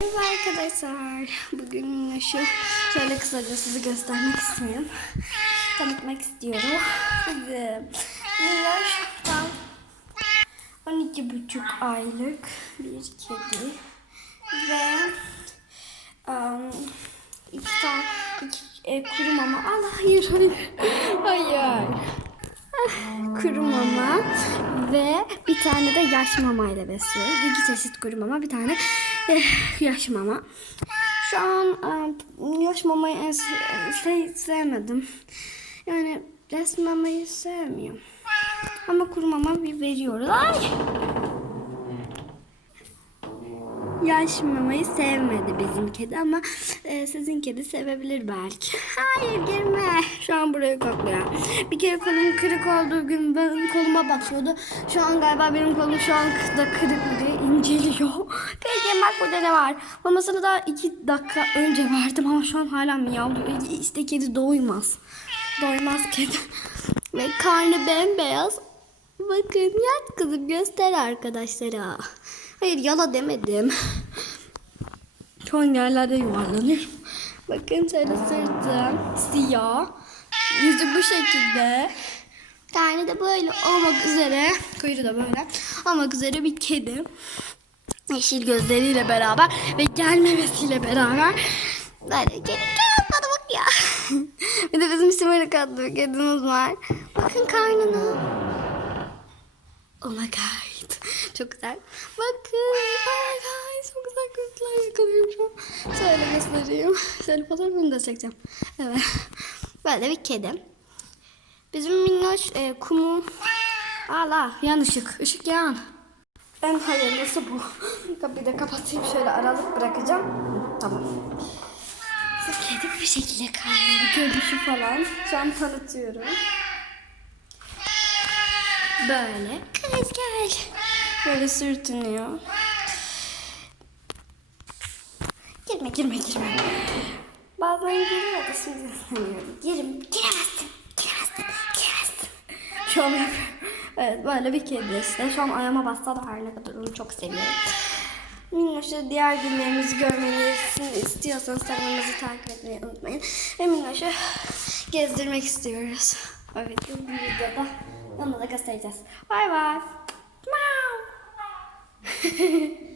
Merhaba arkadaşlar. Bugün şu şöyle kısaca sizi göstermek istiyorum. Tanıtmak istiyorum. Minnoş tam 12 buçuk aylık bir kedi. Ve um, iki tane iki, e, kuru mama. Allah hayır hayır. Hayır. Kuru mama ve bir tane de yaş mama ile besliyoruz. İki çeşit kuru mama, bir tane eh, yaş mama. Şu an eh, yaş mamayı en şey, sevmedim. Yani yaş mamayı sevmiyorum. Ama kuru mama bir veriyoruz. Ay! Yaş mamayı sevmedi bizim kedi ama e, sizin kedi sevebilir belki. Hayır girme. Şu an burayı kokluyor. Bir kere kolum kırık olduğu gün benim koluma bakıyordu. Şu an galiba benim kolum şu an da kırık diye inceliyor. Peki bak burada ne var? Mamasını daha iki dakika önce verdim ama şu an hala miyavlıyor. İşte kedi doymaz. Doymaz kedi. Ve karnı bembeyaz. Bakın yat kızım göster arkadaşlara. Hayır yala demedim. An yerlerde yuvarlanıyorum. Bakın şöyle sırtım siyah. Yüzü bu şekilde. Karnı da böyle olmak üzere. Kuyruğu da böyle olmak üzere bir kedi. Yeşil gözleriyle beraber ve gelmemesiyle beraber böyle kedi gel bana bak ya. bir de bizim Şımarık adlı bir kedimiz var. Bakın karnına. Oh my god. Çok güzel. Bakın. Oh my god. Çok güzel görüntüler yakalıyorum şu an. Şöyle göstereyim. Şöyle fotoğrafını da çekeceğim. Evet. Böyle bir kedi. Bizim minnoş e, kumu... Allah yan ışık. Işık yan. En hayırlısı bu. Kapıyı da kapatayım. Şöyle aralık bırakacağım. Tamam. Bu kedi bu şekilde karnında görünüşü falan. Şu an tanıtıyorum. Böyle. Kız gel. Böyle sürtünüyor. Girme girme girme. Bazen giriyor da şimdi istemiyorum. Girim. Giremezsin. Giremezsin. Giremezsin. Şu an. Evet böyle bir kedi işte. Şu an ayağıma bassa da her ne kadar onu çok seviyorum. Minnoş'u diğer günlerimizi görmenizi istiyorsanız kanalımızı takip etmeyi unutmayın. Ve Minnoş'u gezdirmek istiyoruz. Evet bu videoda onu da göstereceğiz. Bay bay. Miau.